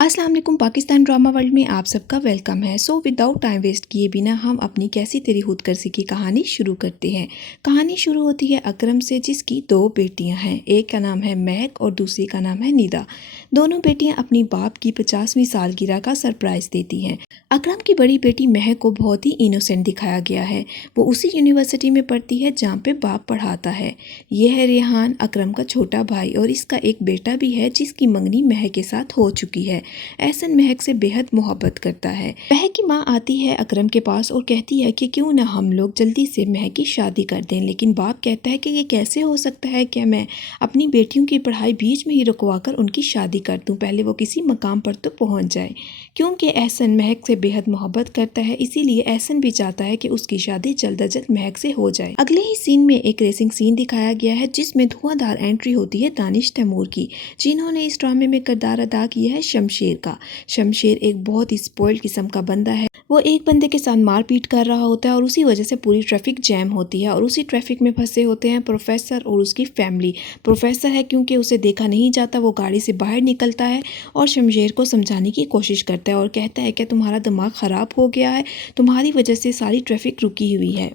अस्सलाम वालेकुम। Pakistan drama world में आप सबका वेलकम है। विदाउट टाइम वेस्ट किए बिना हम अपनी कैसी तेरी खुदगर्जी की कहानी शुरू करते हैं। कहानी शुरू होती है अकरम से, जिसकी दो बेटियां हैं। एक का नाम है महक और दूसरी का नाम है निदा। दोनों बेटियां अपनी बाप की 50वीं सालगिरह का सरप्राइज देती हैं। अकरम की बड़ी बेटी महक को बहुत ही इनोसेंट दिखाया गया है। वो उसी यूनिवर्सिटी में पढ़ती है जहाँ पे बाप पढ़ाता है। यह है रेहान, अकरम का छोटा भाई, और इसका एक बेटा भी है जिसकी मंगनी महक के साथ हो चुकी है। एहसन महक से बेहद मोहब्बत करता है। महक की माँ आती है अकरम के पास और कहती है कि क्यों ना हम लोग जल्दी से महक की शादी कर दें, लेकिन बाप कहता है कि ये कैसे हो सकता है कि मैं अपनी बेटियों की पढ़ाई बीच में ही रुकवा कर उनकी शादी कर दूं, पहले वो किसी मकाम पर तो पहुंच जाए। क्योंकि एहसन महक से बेहद मोहब्बत करता है, इसीलिए एहसन भी चाहता है कि उसकी शादी जल्द अज जल्द महक से हो जाए। अगले ही सीन में एक रेसिंग सीन दिखाया गया है जिसमें धुआंधार एंट्री होती है दानिश तैमूर की, जिन्होंने इस ड्रामे में किरदार अदा किया है शमशेर का। शमशेर एक बहुत ही स्पॉइल्ड किस्म का बंदा है। वो एक बंदे के साथ मारपीट कर रहा होता है और उसी वजह से पूरी ट्रैफिक जैम होती है, और उसी ट्रैफिक में फंसे होते हैं प्रोफेसर और उसकी फैमिली। प्रोफेसर है क्योंकि उसे देखा नहीं जाता, वो गाड़ी से बाहर निकलता है और शमशेर को समझाने की कोशिश करता है और कहता है कि तुम्हारा दिमाग ख़राब हो गया है, तुम्हारी वजह से सारी ट्रैफिक रुकी हुई है।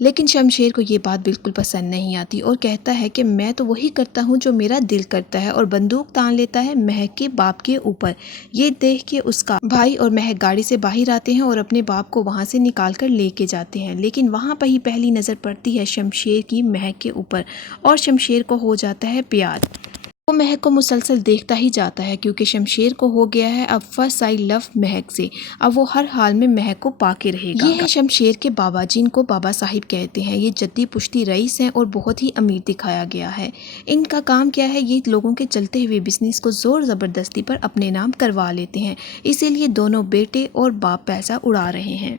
लेकिन शमशेर को ये बात बिल्कुल पसंद नहीं आती और कहता है कि मैं तो वही करता हूँ जो मेरा दिल करता है, और बंदूक तान लेता है महक के बाप के ऊपर। ये देख के उसका भाई और महक गाड़ी से बाहर आते हैं और अपने बाप को वहाँ से निकाल कर लेके जाते हैं, लेकिन वहाँ पर ही पहली नज़र पड़ती है शमशेर की महक के ऊपर, और शमशेर को हो जाता है प्यार। वो महक को मुसलसल देखता ही जाता है क्योंकि शमशेर को हो गया है अब फर्स्ट आई लव महक से। अब वो हर हाल में महक को पाके रहेगा। ये है शमशेर के बाबा, जिनको बाबा साहिब कहते हैं। ये जद्दी पुश्ती रईस हैं और बहुत ही अमीर दिखाया गया है। इनका काम क्या है, ये लोगों के चलते हुए बिजनेस को जोर ज़बरदस्ती पर अपने नाम करवा लेते हैं, इसीलिए दोनों बेटे और बाप पैसा उड़ा रहे हैं।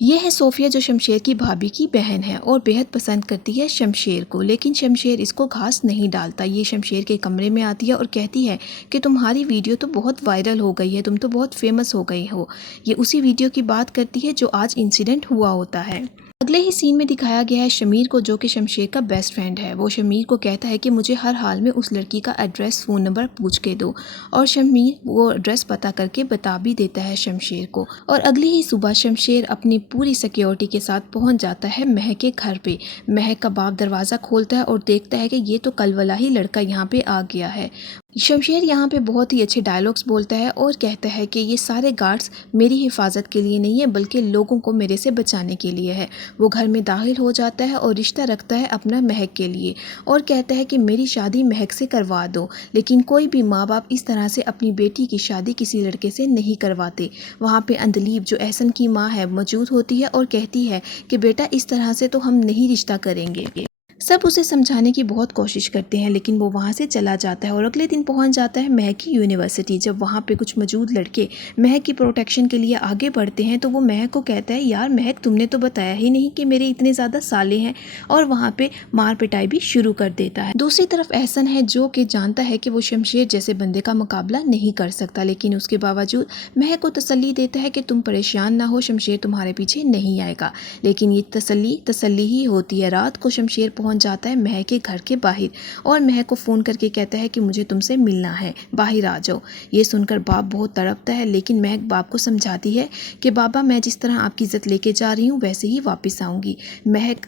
यह है सोफिया, जो शमशेर की भाभी की बहन है और बेहद पसंद करती है शमशेर को, लेकिन शमशेर इसको घास नहीं डालता। ये शमशेर के कमरे में आती है और कहती है कि तुम्हारी वीडियो तो बहुत वायरल हो गई है, तुम तो बहुत फेमस हो गई हो। ये उसी वीडियो की बात करती है जो आज इंसिडेंट हुआ होता है। अगले ही सीन में दिखाया गया है शमीर को, जो कि शमशेर का बेस्ट फ्रेंड है। वो शमीर को कहता है कि मुझे हर हाल में उस लड़की का एड्रेस, फ़ोन नंबर पूछ के दो, और शमीर वो एड्रेस पता करके बता भी देता है शमशेर को। और अगली ही सुबह शमशेर अपनी पूरी सिक्योरिटी के साथ पहुंच जाता है महक के घर पे। महक का बाप दरवाज़ा खोलता है और देखता है कि ये तो कल वाला ही लड़का यहाँ पे आ गया है। शमशेर यहाँ पे बहुत ही अच्छे डायलॉग्स बोलता है और कहता है कि ये सारे गार्ड्स मेरी हिफाजत के लिए नहीं है, बल्कि लोगों को मेरे से बचाने के लिए है। वो घर में दाखिल हो जाता है और रिश्ता रखता है अपना महक के लिए, और कहता है कि मेरी शादी महक से करवा दो। लेकिन कोई भी माँ बाप इस तरह से अपनी बेटी की शादी किसी लड़के से नहीं करवाते। वहाँ पे अंदलीब, जो एहसन की माँ है, मौजूद होती है और कहती है कि बेटा इस तरह से तो हम नहीं रिश्ता करेंगे। सब उसे समझाने की बहुत कोशिश करते हैं, लेकिन वो वहाँ से चला जाता है और अगले दिन पहुँच जाता है महक की यूनिवर्सिटी। जब वहाँ पे कुछ मौजूद लड़के महक की प्रोटेक्शन के लिए आगे बढ़ते हैं तो वो महक को कहता है, यार महक, तुमने तो बताया ही नहीं कि मेरे इतने ज़्यादा साले हैं, और वहाँ पे मार पिटाई भी शुरू कर देता है। दूसरी तरफ एहसन है, जो कि जानता है कि वो शमशेर जैसे बंदे का मुकाबला नहीं कर सकता, लेकिन उसके बावजूद महक को तसल्ली देता है कि तुम परेशान ना हो, शमशेर तुम्हारे पीछे नहीं आएगा। लेकिन ये तसल्ली ही होती है। रात को शमशेर पहुँच जाता है महक के घर के बाहर और महक को फ़ोन करके कहता है कि मुझे तुमसे मिलना है, बाहर आ जाओ। ये सुनकर बाप बहुत तड़पता है, लेकिन महक बाप को समझाती है कि बाबा, मैं जिस तरह आपकी इज़्ज़त लेके जा रही हूँ वैसे ही वापस आऊँगी। महक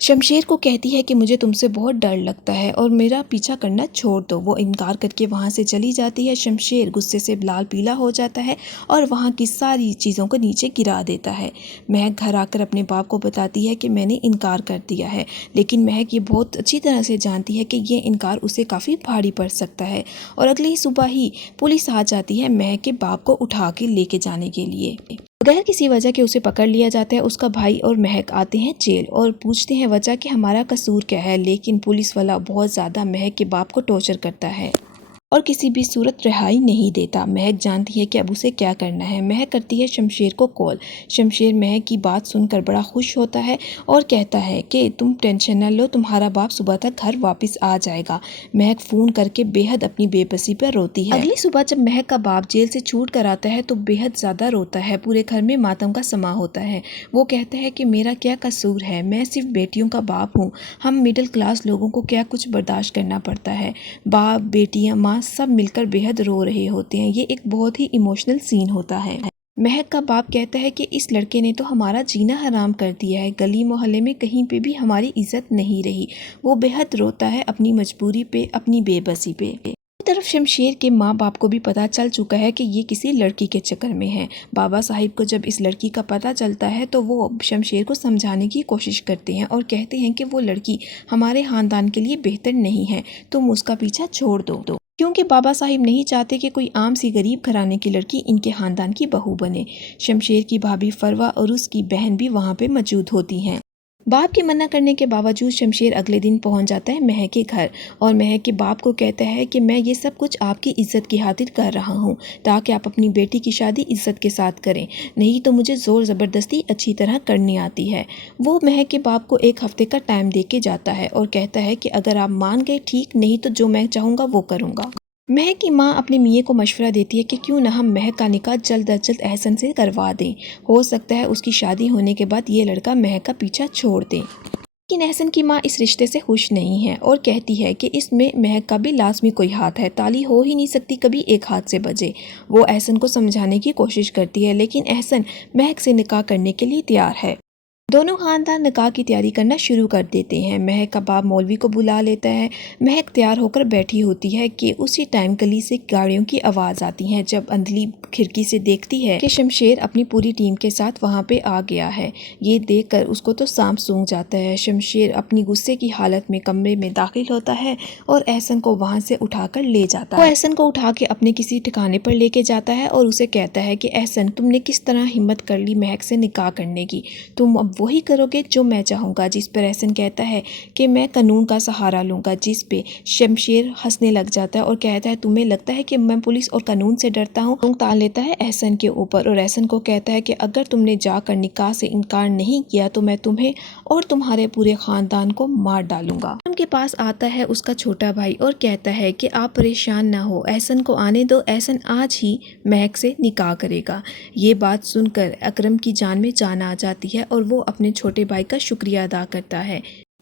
शमशेर को कहती है कि मुझे तुमसे बहुत डर लगता है और मेरा पीछा करना छोड़ दो। वो इनकार करके वहाँ से चली जाती है। शमशेर गुस्से से लाल पीला हो जाता है और वहाँ की सारी चीज़ों को नीचे गिरा देता है। महक घर आकर अपने बाप को बताती है कि मैंने इनकार कर दिया है, लेकिन महक ये बहुत अच्छी तरह से जानती है कि ये इनकार उसे काफ़ी भारी पड़ सकता है, और अगली सुबह ही पुलिस आ जाती है महक के बाप को उठा के लेके जाने के लिए। बगैर किसी वजह के उसे पकड़ लिया जाता है। उसका भाई और महक आते हैं जेल और पूछते हैं वजह कि हमारा कसूर क्या है, लेकिन पुलिस वाला बहुत ज़्यादा महक के बाप को टॉर्चर करता है और किसी भी सूरत रिहाई नहीं देता। महक जानती है कि अब उसे क्या करना है। महक करती है शमशेर को कॉल। शमशेर महक की बात सुनकर बड़ा खुश होता है और कहता है कि तुम टेंशन न लो, तुम्हारा बाप सुबह तक घर वापस आ जाएगा। महक फ़ोन करके बेहद अपनी बेबसी पर रोती है। अगली सुबह जब महक का बाप जेल से छूट कर आता है तो बेहद ज़्यादा रोता है। पूरे घर में मातम का समा होता है। वो कहता है कि मेरा क्या कसूर है, मैं सिर्फ बेटियों का बाप हूँ। हम मिडिल क्लास लोगों को क्या कुछ बर्दाश्त करना पड़ता है। बाप, बेटियाँ, माँ ماں سب مل کر بےحد رو رہے ہوتے ہیں۔ یہ ایک بہت ہی ایموشنل سین ہوتا ہے۔ مہک کا باپ کہتا ہے کہ اس لڑکے نے تو ہمارا جینا حرام کر دیا ہے، گلی محلے میں کہیں پہ بھی ہماری عزت نہیں رہی۔ وہ بےحد روتا ہے اپنی مجبوری پہ، اپنی بے بسی پہ۔ طرف شمشیر کے ماں باپ کو بھی پتہ چل چکا ہے کہ یہ کسی لڑکی کے چکر میں ہے۔ بابا صاحب کو جب اس لڑکی کا پتہ چلتا ہے تو وہ شمشیر کو سمجھانے کی کوشش کرتے ہیں اور کہتے ہیں کہ وہ لڑکی ہمارے خاندان کے لیے بہتر نہیں ہے، تم اس کا پیچھا چھوڑ دو، کیونکہ بابا صاحب نہیں چاہتے کہ کوئی عام سی غریب گھرانے کی لڑکی ان کے خاندان کی بہو بنے۔ شمشیر کی بھابھی فروا اور اس کی بہن بھی وہاں پہ موجود ہوتی ہیں۔ باپ کے منع کرنے کے باوجود شمشیر اگلے دن پہنچ جاتا ہے مہک کے گھر اور مہک کے باپ کو کہتا ہے کہ میں یہ سب کچھ آپ کی عزت کی خاطر کر رہا ہوں تاکہ آپ اپنی بیٹی کی شادی عزت کے ساتھ کریں، نہیں تو مجھے زور زبردستی اچھی طرح کرنی آتی ہے۔ وہ مہک کے باپ کو ایک ہفتے کا ٹائم دے کے جاتا ہے اور کہتا ہے کہ اگر آپ مان گئے ٹھیک، نہیں تو جو میں چاہوں گا وہ کروں گا۔ مہک کی ماں اپنے میاں کو مشورہ دیتی ہے کہ کیوں نہ ہم مہک کا نکاح جلد از جلد احسن سے کروا دیں، ہو سکتا ہے اس کی شادی ہونے کے بعد یہ لڑکا مہک کا پیچھا چھوڑ دے۔ لیکن احسن کی ماں اس رشتے سے خوش نہیں ہے اور کہتی ہے کہ اس میں مہک کا بھی لازمی کوئی ہاتھ ہے، تالی ہو ہی نہیں سکتی کبھی ایک ہاتھ سے بجے۔ وہ احسن کو سمجھانے کی کوشش کرتی ہے لیکن احسن مہک سے نکاح کرنے کے لیے تیار ہے۔ دونوں خاندان نکاح کی تیاری کرنا شروع کر دیتے ہیں۔ مہک کا باپ مولوی کو بلا لیتا ہے۔ مہک تیار ہو کر بیٹھی ہوتی ہے کہ اسی ٹائم گلی سے گاڑیوں کی آواز آتی ہے۔ جب اندھلی کھڑکی سے دیکھتی ہے کہ شمشیر اپنی پوری ٹیم کے ساتھ وہاں پہ آ گیا ہے، یہ دیکھ کر اس کو تو سانپ سونگھ جاتا ہے۔ شمشیر اپنی غصے کی حالت میں کمرے میں داخل ہوتا ہے اور احسن کو وہاں سے اٹھا کر لے جاتا ہے۔ وہ احسن کو اٹھا کے اپنے کسی ٹھکانے پر لے کے جاتا ہے اور اسے کہتا ہے کہ احسن، تم نے کس طرح ہمت کر لی مہک سے نکاح کرنے کی، تم اب وہی کرو گے جو میں چاہوں گا؟ جس پر احسن کہتا ہے کہ میں قانون کا سہارا لوں گا، جس پہ شمشیر ہنسنے لگ جاتا ہے اور کہتا ہے تمہیں لگتا ہے کہ میں پولیس اور قانون سے ڈرتا ہوں؟ تان لیتا ہے احسن کے اوپر اور احسن کو کہتا ہے کہ اگر تم نے جا کر نکاح سے انکار نہیں کیا تو میں تمہیں اور تمہارے پورے خاندان کو مار ڈالوں گا۔ ان کے پاس آتا ہے اس کا چھوٹا بھائی اور کہتا ہے کہ آپ پریشان نہ ہو، احسن کو آنے دو، احسن آج ہی مہک سے نکاح کرے گا۔ یہ بات سن کر اکرم کی جان میں جان آ جاتی ہے اور وہ اپنے چھوٹے بھائی کا شکریہ ادا کرتا ہے۔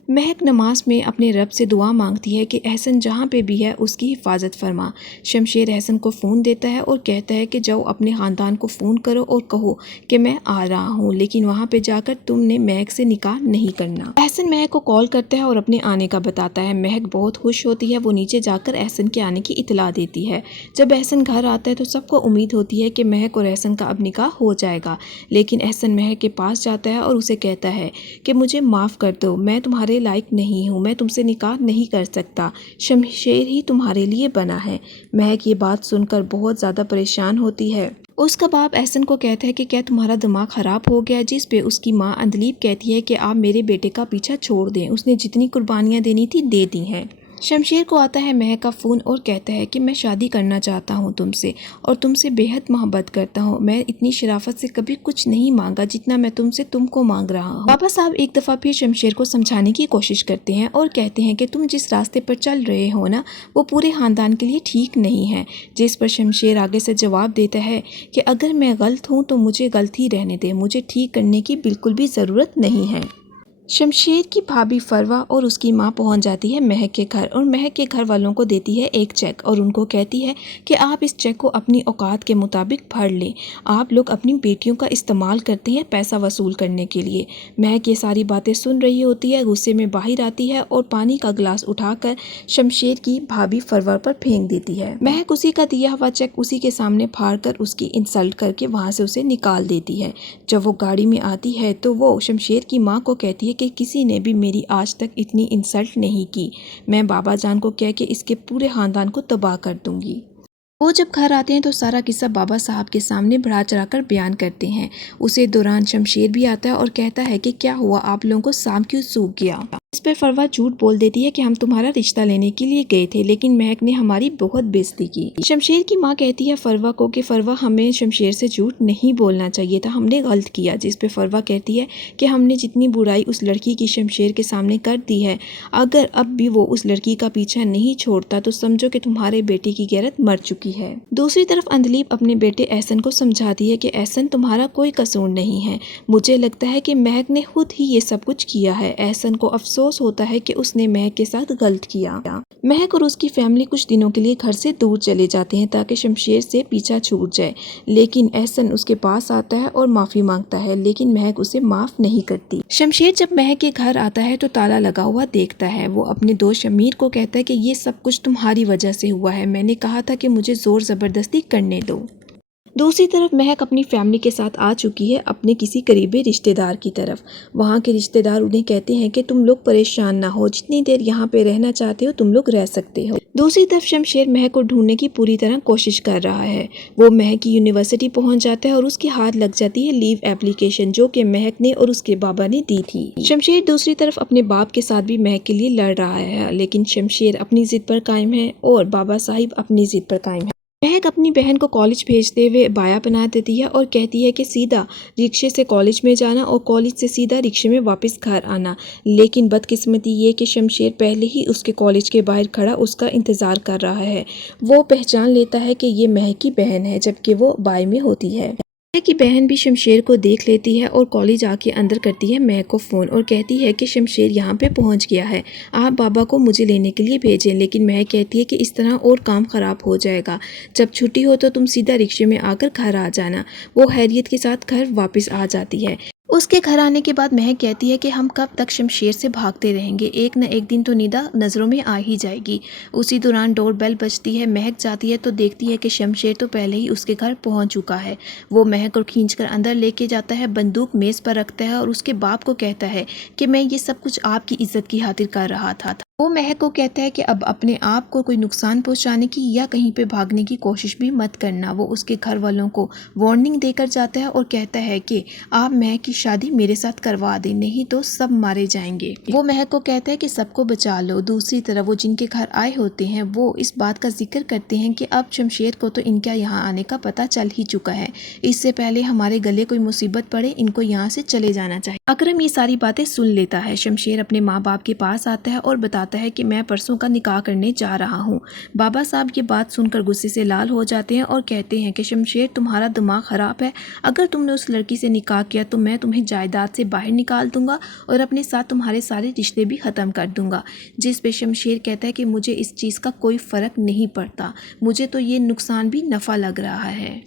مہک نماز میں اپنے رب سے دعا مانگتی ہے کہ احسن جہاں پہ بھی ہے اس کی حفاظت فرما۔ شمشیر احسن کو فون دیتا ہے اور کہتا ہے کہ جاؤ اپنے خاندان کو فون کرو اور کہو کہ میں آ رہا ہوں، لیکن وہاں پہ جا کر تم نے مہک سے نکاح نہیں کرنا۔ احسن مہک کو کال کرتا ہے اور اپنے آنے کا بتاتا ہے۔ مہک بہت خوش ہوتی ہے، وہ نیچے جا کر احسن کے آنے کی اطلاع دیتی ہے۔ جب احسن گھر آتا ہے تو سب کو امید ہوتی ہے کہ مہک اور احسن کا اب نکاح ہو جائے گا، لیکن احسن مہک کے پاس جاتا ہے اور اسے کہتا ہے کہ مجھے معاف کر دو، میں تمہارے لائق نہیں ہوں، میں تم سے نکاح نہیں کر سکتا، شمشیر ہی تمہارے لیے بنا ہے۔ مہک یہ بات سن کر بہت زیادہ پریشان ہوتی ہے۔ اس کا باپ احسن کو کہتا ہے کہ کیا تمہارا دماغ خراب ہو گیا؟ جس پہ اس کی ماں اندلیب کہتی ہے کہ آپ میرے بیٹے کا پیچھا چھوڑ دیں، اس نے جتنی قربانیاں دینی تھی دے دی ہیں۔ شمشیر کو آتا ہے مہک کا فون اور کہتا ہے کہ میں شادی کرنا چاہتا ہوں تم سے اور تم سے بے حد محبت کرتا ہوں، میں اتنی شرافت سے کبھی کچھ نہیں مانگا جتنا میں تم سے تم کو مانگ رہا ہوں۔ بابا صاحب ایک دفعہ پھر شمشیر کو سمجھانے کی کوشش کرتے ہیں اور کہتے ہیں کہ تم جس راستے پر چل رہے ہو نا وہ پورے خاندان کے لیے ٹھیک نہیں ہے، جس پر شمشیر آگے سے جواب دیتا ہے کہ اگر میں غلط ہوں تو مجھے غلط ہی رہنے دے، مجھے ٹھیک کرنے کی بالکل بھی ضرورت نہیں ہے۔ شمشیر کی بھابھی فروا اور اس کی ماں پہنچ جاتی ہے مہک کے گھر اور مہک کے گھر والوں کو دیتی ہے ایک چیک اور ان کو کہتی ہے کہ آپ اس چیک کو اپنی اوقات کے مطابق بھر لیں، آپ لوگ اپنی بیٹیوں کا استعمال کرتے ہیں پیسہ وصول کرنے کے لیے۔ مہک یہ ساری باتیں سن رہی ہوتی ہے، غصے میں باہر آتی ہے اور پانی کا گلاس اٹھا کر شمشیر کی بھابھی فروا پر پھینک دیتی ہے۔ مہک اسی کا دیا ہوا چیک اسی کے سامنے پھاڑ کر اس کی انسلٹ کر کے وہاں سے اسے نکال دیتی ہے۔ جب وہ گاڑی میں آتی ہے تو وہ شمشیر کی ماں کو کہتی ہے کہ کسی نے بھی میری آج تک اتنی انسلٹ نہیں کی، میں بابا جان کو کہہ کے اس کے پورے خاندان کو تباہ کر دوں گی۔ وہ جب گھر آتے ہیں تو سارا قصہ بابا صاحب کے سامنے بڑھا چڑھا کر بیان کرتے ہیں۔ اسی دوران شمشیر بھی آتا ہے اور کہتا ہے کہ کیا ہوا، آپ لوگوں کو سانپ کیوں سونگھ گیا؟ اس پہ فروا جھوٹ بول دیتی ہے کہ ہم تمہارا رشتہ لینے کے لیے گئے تھے لیکن مہک نے ہماری بہت بےعزتی کی۔ شمشیر کی ماں کہتی ہے فروا کو کہ فروا ہمیں شمشیر سے جھوٹ نہیں بولنا چاہیے تھا، ہم نے غلط کیا۔ جس پہ فروا کہتی ہے کہ ہم نے جتنی برائی اس لڑکی کی شمشیر کے سامنے کر دی ہے، اگر اب بھی وہ اس لڑکی کا پیچھا نہیں چھوڑتا تو سمجھو کہ تمہارے بیٹے کی غیرت مر چکی ہے۔ دوسری طرف اندلیب اپنے بیٹے احسن کو سمجھاتی ہے کہ احسن تمہارا کوئی قصور نہیں ہے، مجھے لگتا ہے کہ مہک نے خود ہی یہ سب کچھ کیا ہے۔ احسن کو افسوس افسوس ہوتا ہے کہ اس نے مہک کے ساتھ غلط کیا۔ مہک اور اس کی فیملی کچھ دنوں کے لیے گھر سے دور چلے جاتے ہیں تاکہ شمشیر سے پیچھا چھوٹ جائے، لیکن احسن اس کے پاس آتا ہے اور معافی مانگتا ہے، لیکن مہک اسے معاف نہیں کرتی۔ شمشیر جب مہک کے گھر آتا ہے تو تالا لگا ہوا دیکھتا ہے۔ وہ اپنے دوست شمیر کو کہتا ہے کہ یہ سب کچھ تمہاری وجہ سے ہوا ہے، میں نے کہا تھا کہ مجھے زور زبردستی کرنے دو۔ دوسری طرف مہک اپنی فیملی کے ساتھ آ چکی ہے اپنے کسی قریبی رشتہ دار کی طرف۔ وہاں کے رشتہ دار انہیں کہتے ہیں کہ تم لوگ پریشان نہ ہو، جتنی دیر یہاں پہ رہنا چاہتے ہو تم لوگ رہ سکتے ہو۔ دوسری طرف شمشیر مہک کو ڈھونڈنے کی پوری طرح کوشش کر رہا ہے۔ وہ مہک کی یونیورسٹی پہنچ جاتا ہے اور اس کے ہاتھ لگ جاتی ہے لیو اپلیکیشن جو کہ مہک نے اور اس کے بابا نے دی تھی۔ شمشیر دوسری طرف اپنے باپ کے ساتھ بھی مہک کے لیے لڑ رہا ہے، لیکن شمشیر اپنی ضد پر قائم ہے اور بابا صاحب اپنی ضد پر قائم ہے۔ مہک اپنی بہن کو کالج بھیجتے ہوئے بایا بنا دیتی ہے اور کہتی ہے کہ سیدھا رکشے سے کالج میں جانا اور کالج سے سیدھا رکشے میں واپس گھر آنا، لیکن بدقسمتی یہ کہ شمشیر پہلے ہی اس کے کالج کے باہر کھڑا اس کا انتظار کر رہا ہے۔ وہ پہچان لیتا ہے کہ یہ مہک کی بہن ہے جبکہ وہ بائی میں ہوتی ہے۔ مہک کی بہن بھی شمشیر کو دیکھ لیتی ہے اور کالج آ کے اندر کرتی ہے مہک کو فون اور کہتی ہے کہ شمشیر یہاں پہ پہنچ گیا ہے، آپ بابا کو مجھے لینے کے لیے بھیجیں، لیکن مہک کہتی ہے کہ اس طرح اور کام خراب ہو جائے گا، جب چھٹی ہو تو تم سیدھا رکشے میں آ کر گھر آ جانا۔ وہ خیریت کے ساتھ گھر واپس آ جاتی ہے۔ اس کے گھر آنے کے بعد مہک کہتی ہے کہ ہم کب تک شمشیر سے بھاگتے رہیں گے، ایک نہ ایک دن تو ندا نظروں میں آ ہی جائے گی۔ اسی دوران ڈور بیل بجتی ہے، مہک جاتی ہے تو دیکھتی ہے کہ شمشیر تو پہلے ہی اس کے گھر پہنچ چکا ہے۔ وہ مہک کو کھینچ کر اندر لے کے جاتا ہے، بندوق میز پر رکھتا ہے اور اس کے باپ کو کہتا ہے کہ میں یہ سب کچھ آپ کی عزت کی خاطر کر رہا تھا۔ وہ مہک کو کہتا ہے کہ اب اپنے آپ کو کوئی نقصان پہنچانے کی یا کہیں پہ بھاگنے کی کوشش بھی مت کرنا۔ وہ اس کے گھر والوں کو وارننگ دے کر جاتا ہے اور کہتا ہے کہ آپ مہک کی شادی میرے ساتھ کروا دیں، نہیں تو سب مارے جائیں گے۔ وہ مہک کو کہتا ہے کہ سب کو بچا لو۔ دوسری طرف وہ جن کے گھر آئے ہوتے ہیں وہ اس بات کا ذکر کرتے ہیں کہ اب شمشیر کو تو ان کا یہاں آنے کا پتہ چل ہی چکا ہے، اس سے پہلے ہمارے گلے کوئی مصیبت پڑے ان کو یہاں سے چلے جانا چاہیے۔ اکرم یہ ساری باتیں سن لیتا ہے۔ شمشیر اپنے ماں باپ کے پاس آتا ہے اور بتاتا ہے کہ میں پرسوں کا نکاح کرنے جا رہا ہوں۔ بابا صاحب یہ بات سن کر غصے سے لال ہو جاتے ہیں اور کہتے ہیں کہ شمشیر تمہارا دماغ خراب ہے، اگر تم نے اس لڑکی سے نکاح کیا تو میں تمہیں جائیداد سے باہر نکال دوں گا اور اپنے ساتھ تمہارے سارے رشتے بھی ختم کر دوں گا۔ جس پہ شمشیر کہتا ہے کہ مجھے اس چیز کا کوئی فرق نہیں پڑتا، مجھے تو یہ نقصان بھی نفع لگ رہا ہے۔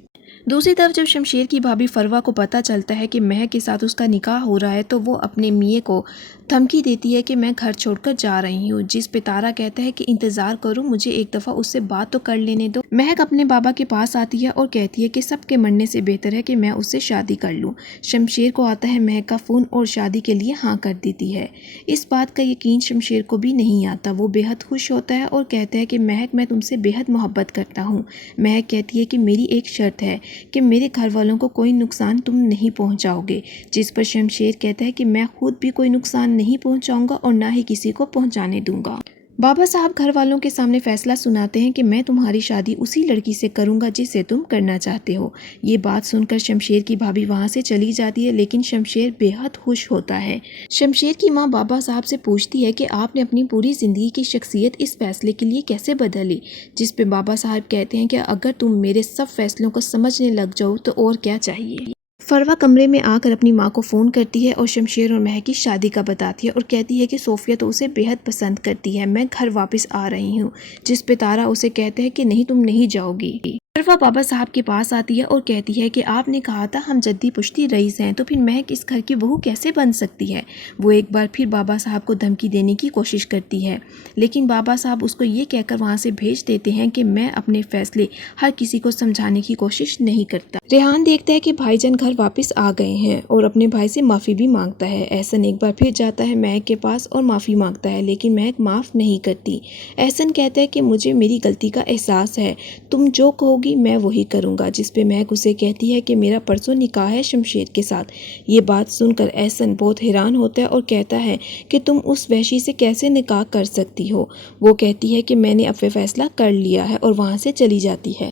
دوسری طرف جب شمشیر کی بھابھی فروا کو پتہ چلتا ہے کہ مہک کے ساتھ اس کا نکاح ہو رہا ہے تو وہ اپنے میاں کو دھمکی دیتی ہے کہ میں گھر چھوڑ کر جا رہی ہوں، جس پہ تارا کہتا ہے کہ انتظار کرو، مجھے ایک دفعہ اس سے بات تو کر لینے دو۔ مہک اپنے بابا کے پاس آتی ہے اور کہتی ہے کہ سب کے مرنے سے بہتر ہے کہ میں اس سے شادی کر لوں۔ شمشیر کو آتا ہے مہک کا فون اور شادی کے لیے ہاں کر دیتی ہے۔ اس بات کا یقین شمشیر کو بھی نہیں آتا، وہ بے حد خوش ہوتا ہے اور کہتا ہے کہ مہک میں تم سے بے حد محبت کرتا ہوں۔ مہک کہتی ہے کہ میری ایک شرط ہے کہ میرے گھر والوں کو کوئی نقصان تم نہیں پہنچاؤ گے، جس پر شمشیر کہتا ہے کہ میں خود بھی کوئی نقصان نہیں پہنچاؤں گا اور نہ ہی کسی کو پہنچانے دوں گا۔ بابا صاحب گھر والوں کے سامنے فیصلہ سناتے ہیں کہ میں تمہاری شادی اسی لڑکی سے کروں گا جس سے تم کرنا چاہتے ہو۔ یہ بات سن کر شمشیر کی بھابھی وہاں سے چلی جاتی ہے، لیکن شمشیر بے حد خوش ہوتا ہے۔ شمشیر کی ماں بابا صاحب سے پوچھتی ہے کہ آپ نے اپنی پوری زندگی کی شخصیت اس فیصلے کے لیے کیسے بدلی، جس پہ بابا صاحب کہتے ہیں کہ اگر تم میرے سب فیصلوں کو سمجھنے لگ جاؤ تو اور کیا چاہیے۔ فروا کمرے میں آ کر اپنی ماں کو فون کرتی ہے اور شمشیر اور مہک کی شادی کا بتاتی ہے اور کہتی ہے کہ صوفیہ تو اسے بے حد پسند کرتی ہے، میں گھر واپس آ رہی ہوں، جس پہ تارا اسے کہتے ہیں کہ نہیں تم نہیں جاؤ گی۔ فروا بابا صاحب کے پاس آتی ہے اور کہتی ہے کہ آپ نے کہا تھا ہم جدی پشتی رئیس ہیں، تو پھر مہک اس گھر کی بہو کیسے بن سکتی ہے۔ وہ ایک بار پھر بابا صاحب کو دھمکی دینے کی کوشش کرتی ہے، لیکن بابا صاحب اس کو یہ کہہ کر وہاں سے بھیج دیتے ہیں کہ میں اپنے فیصلے ہر کسی کو سمجھانے کی کوشش نہیں کرتا۔ ریحان دیکھتا ہے کہ بھائی جان گھر واپس آ گئے ہیں اور اپنے بھائی سے معافی بھی مانگتا ہے۔ احسن ایک بار پھر جاتا ہے مہک کے پاس اور معافی مانگتا ہے، لیکن مہک معاف نہیں کرتی۔ احسن کہتا ہے کہ مجھے میری غلطی کا احساس ہے، تم جو کہو گی میں وہی کروں گا، جس پہ مہک اسے کہتی ہے کہ میرا پرسوں نکاح ہے شمشیر کے ساتھ۔ یہ بات سن کر احسن بہت حیران ہوتا ہے اور کہتا ہے کہ تم اس وحشی سے کیسے نکاح کر سکتی ہو۔ وہ کہتی ہے کہ میں نے اب فیصلہ کر لیا ہے اور وہاں سے چلی جاتی ہے۔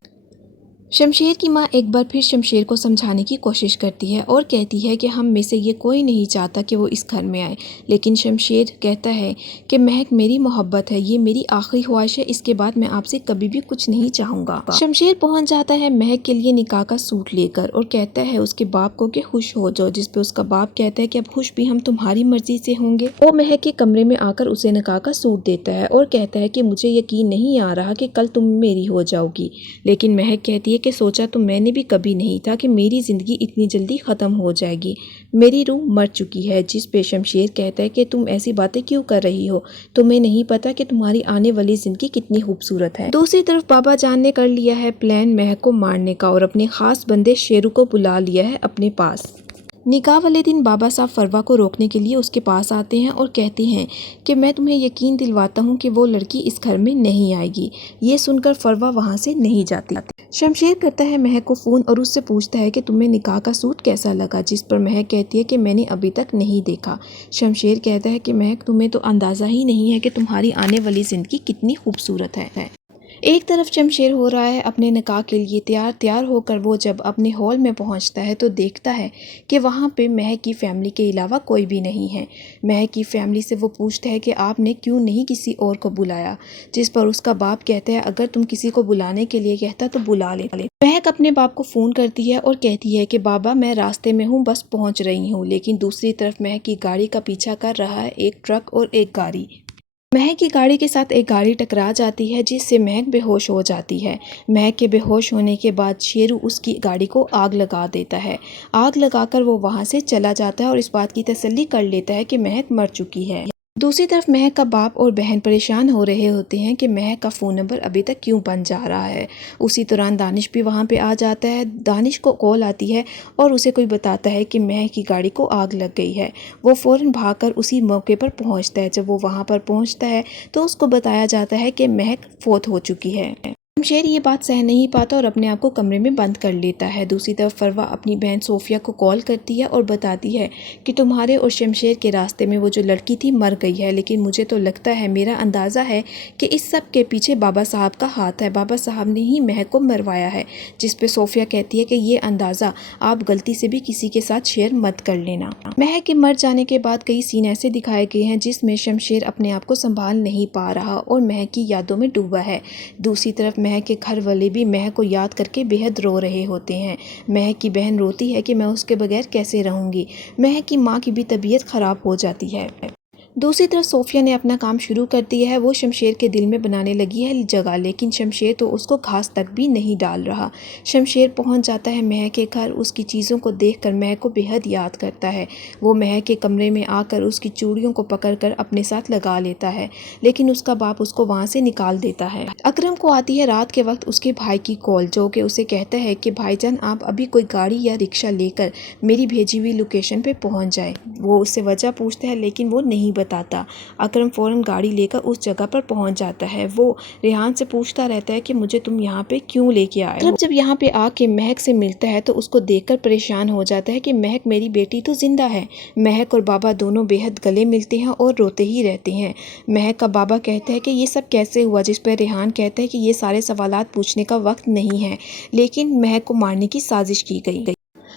शमशेर की माँ एक बार फिर शमशेर को समझाने की कोशिश करती है और कहती है कि हम में से ये कोई नहीं चाहता कि वो इस घर में आए, लेकिन शमशेर कहता है कि महक मेरी मोहब्बत है, ये मेरी आखिरी ख्वाहिश है, इसके बाद मैं आपसे कभी भी कुछ नहीं चाहूँगा। शमशेर पहुँच जाता है महक के लिए निकाह का सूट लेकर और कहता है उसके बाप को कि खुश हो जाओ, जिस पे उसका बाप कहता है कि अब खुश भी हम तुम्हारी मर्जी से होंगे। वो महक के कमरे में आकर उसे निकाह का सूट देता है और कहता है कि मुझे यकीन नहीं आ रहा कि कल तुम मेरी हो जाओगी, लेकिन महक कहती है कि सोचा तो मैंने भी कभी नहीं था कि मेरी ज़िंदगी इतनी जल्दी ख़त्म हो जाएगी, मेरी रूह मर चुकी है। जिस पे शमशेर कहता है कि तुम ऐसी बातें क्यों कर रही हो, तुम्हें नहीं पता कि तुम्हारी आने वाली ज़िंदगी कितनी खूबसूरत है। दूसरी तरफ बाबा जान ने कर लिया है प्लान महक को मारने का और अपने ख़ास बंदे शेरू को बुला लिया है अपने पास। निकाह वाले दिन बाबा साहब फरवा को रोकने के लिए उसके पास आते हैं और कहते हैं कि मैं तुम्हें यकीन दिलवाता हूँ कि वो लड़की इस घर में नहीं आएगी। ये सुनकर फरवा वहाँ से नहीं जाती। शमशेर करता है महक को फ़ोन और उससे पूछता है कि तुम्हें निकाह का सूट कैसा लगा, जिस पर महक कहती है कि मैंने अभी तक नहीं देखा। शमशेर कहता है कि महक तुम्हें तो अंदाज़ा ही नहीं है कि तुम्हारी आने वाली ज़िंदगी कितनी खूबसूरत है। एक तरफ शमशेर हो रहा है अपने निकाह के लिए तैयार होकर वो जब अपने हॉल में पहुंचता है तो देखता है कि वहां पे महक की फैमिली के अलावा कोई भी नहीं है। महक की फैमिली से वो पूछता है कि आपने क्यों नहीं किसी और को बुलाया, जिस पर उसका बाप कहता है अगर तुम किसी को बुलाने के लिए कहता तो बुला ले। महक अपने बाप को फ़ोन करती है और कहती है कि बाबा मैं रास्ते में हूँ, बस पहुँच रही हूँ। लेकिन दूसरी तरफ महक की गाड़ी का पीछा कर रहा है एक ट्रक और एक गाड़ी। महक की गाड़ी के साथ एक गाड़ी टकरा जाती है जिससे महक बेहोश हो जाती है। महक के बेहोश होने के बाद शेरू उसकी गाड़ी को आग लगा देता है। आग लगाकर वो वहाँ से चला जाता है और इस बात की तसल्ली कर लेता है कि महक मर चुकी है। दूसरी तरफ महक का बाप और बहन परेशान हो रहे होते हैं कि महक का फ़ोन नंबर अभी तक क्यों बंद जा रहा है। उसी दौरान दानिश भी वहाँ पे आ जाता है। दानिश को कॉल आती है और उसे कोई बताता है कि महक की गाड़ी को आग लग गई है। वो फ़ौरन भागकर उसी मौके पर पहुँचता है। जब वो वहाँ पर पहुँचता है तो उसको बताया जाता है कि महक फौत हो चुकी है। शमशेर ये बात सह नहीं पाता और अपने आप को कमरे में बंद कर लेता है। दूसरी तरफ फरवा अपनी बहन सोफिया को कॉल करती है और बताती है कि तुम्हारे और शमशेर के रास्ते में वो जो लड़की थी मर गई है, लेकिन मुझे तो लगता है, मेरा अंदाज़ा है कि इस सब के पीछे बाबा साहब का हाथ है, बाबा साहब ने ही महक को मरवाया है। जिस पे सोफिया कहती है कि ये अंदाज़ा आप गलती से भी किसी के साथ शेयर मत कर लेना। महक के मर जाने के बाद कई सीन ऐसे दिखाए गए हैं जिसमें शमशेर अपने आप को संभाल नहीं पा रहा और महक की यादों में डूबा है। दूसरी तरफ महक के घर वाले भी महक को याद करके बेहद रो रहे होते हैं। महक की बहन रोती है कि मैं उसके बगैर कैसे रहूँगी। महक की माँ की भी तबीयत ख़राब हो जाती है। दूसरी तरफ सोफिया ने अपना काम शुरू कर दिया है। वो शमशेर के दिल में बनाने लगी है जगह, लेकिन शमशेर तो उसको घास तक भी नहीं डाल रहा। शमशेर पहुंच जाता है महक के घर। उसकी चीज़ों को देखकर महक को बेहद याद करता है। वो महक के कमरे में आकर उसकी चूड़ियों को पकड़कर अपने साथ लगा लेता है, लेकिन उसका बाप उसको वहाँ से निकाल देता है। अकरम को आती है रात के वक्त उसके भाई की कॉल, जो कि उसे कहता है कि भाईजान आप अभी कोई गाड़ी या रिक्शा लेकर मेरी भेजी हुई लोकेशन पर पहुँच जाए। वो उससे वजह पूछता है लेकिन वो नहीं बताता। अकरम फौरन गाड़ी लेकर उस जगह पर पहुंच जाता है। वो रेहान से पूछता रहता है कि मुझे तुम यहाँ पे क्यों लेके आए हो। जब यहाँ पे आके महक से मिलता है तो उसको देखकर परेशान हो जाता है कि महक मेरी बेटी तो जिंदा है। महक और बाबा दोनों बेहद गले मिलते हैं और रोते ही रहते हैं। महक का बाबा कहता है कि ये सब कैसे हुआ, जिस पर रेहान कहता है कि ये सारे सवालात पूछने का वक्त नहीं है, लेकिन महक को मारने की साजिश की गई।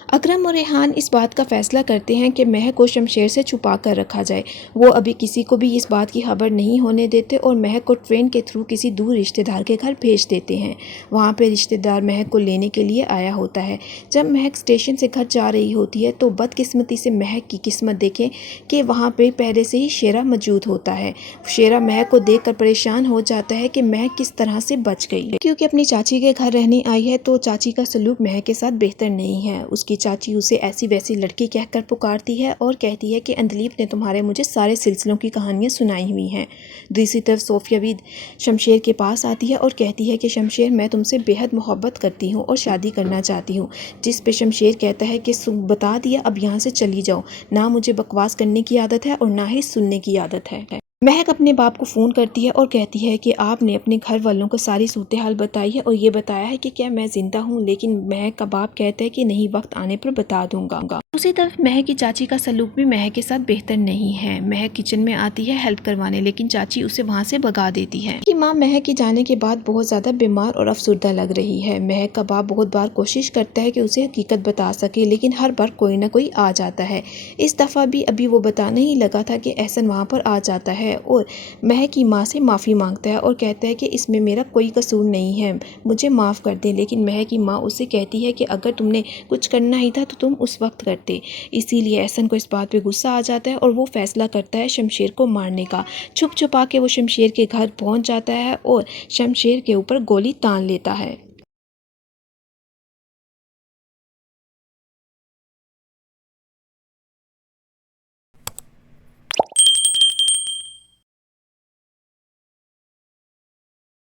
अकरम और रेहान इस बात का फैसला करते हैं कि महक को शमशेर से छुपा कर रखा जाए। वो अभी किसी को भी इस बात की खबर नहीं होने देते और महक को ट्रेन के थ्रू किसी दूर रिश्तेदार के घर भेज देते हैं। वहाँ पे रिश्तेदार महक को लेने के लिए आया होता है। जब महक स्टेशन से घर जा रही होती है तो बदकिस्मती से महक की किस्मत देखें कि वहाँ पे पहले से ही शेरा मौजूद होता है। शेरा महक को देख कर परेशान हो जाता है कि महक किस तरह से बच गई। क्योंकि अपनी चाची के घर रहने आई है तो चाची का सलूक महक के साथ बेहतर नहीं है। उसकी चाची उसे ऐसी वैसी लड़की कहकर पुकारती है और कहती है कि अंदलीप ने तुम्हारे मुझे सारे सिलसिलों की कहानियां सुनाई हुई हैं। दूसरी तरफ सोफिया भी शमशेर के पास आती है और कहती है कि शमशेर मैं तुमसे बेहद मोहब्बत करती हूँ और शादी करना चाहती हूँ। जिस पे शमशेर कहता है कि बता दिया, अब यहाँ से चली जाओ, ना मुझे बकवास करने की आदत है और ना ही सुनने की आदत है। महक अपने बाप को फ़ोन करती है और कहती है कि आपने अपने घर वालों को सारी सूरत हाल बताई है और ये बताया है कि क्या मैं ज़िंदा हूँ, लेकिन महक का बाप कहता है कि नहीं, वक्त आने पर बता दूंगा। दूसरी तरफ महक की चाची का सलूक भी महक के साथ बेहतर नहीं है। महक किचन में आती है हेल्प करवाने, लेकिन चाची उसे वहाँ से भगा देती है कि माँ महक के जाने के बाद बहुत ज़्यादा बीमार और अफसुर्दा लग रही है। महक का बाप बहुत बार कोशिश करता है कि उसे हकीकत बता सके, लेकिन हर बार कोई ना कोई आ जाता है। इस दफ़ा भी अभी वो बताने ही लगा था कि एहसन वहाँ पर आ जाता है और महक की माँ से माफ़ी मांगता है और कहता है कि इसमें मेरा कोई कसूर नहीं है, मुझे माफ़ कर दे। लेकिन महक की माँ उससे कहती है कि अगर तुमने कुछ करना ही था तो तुम उस वक्त करते। इसीलिए एहसन को इस बात पे गुस्सा आ जाता है और वो फैसला करता है शमशेर को मारने का। छुप छुपा के वो शमशेर के घर पहुंच जाता है और शमशेर के ऊपर गोली तान लेता है।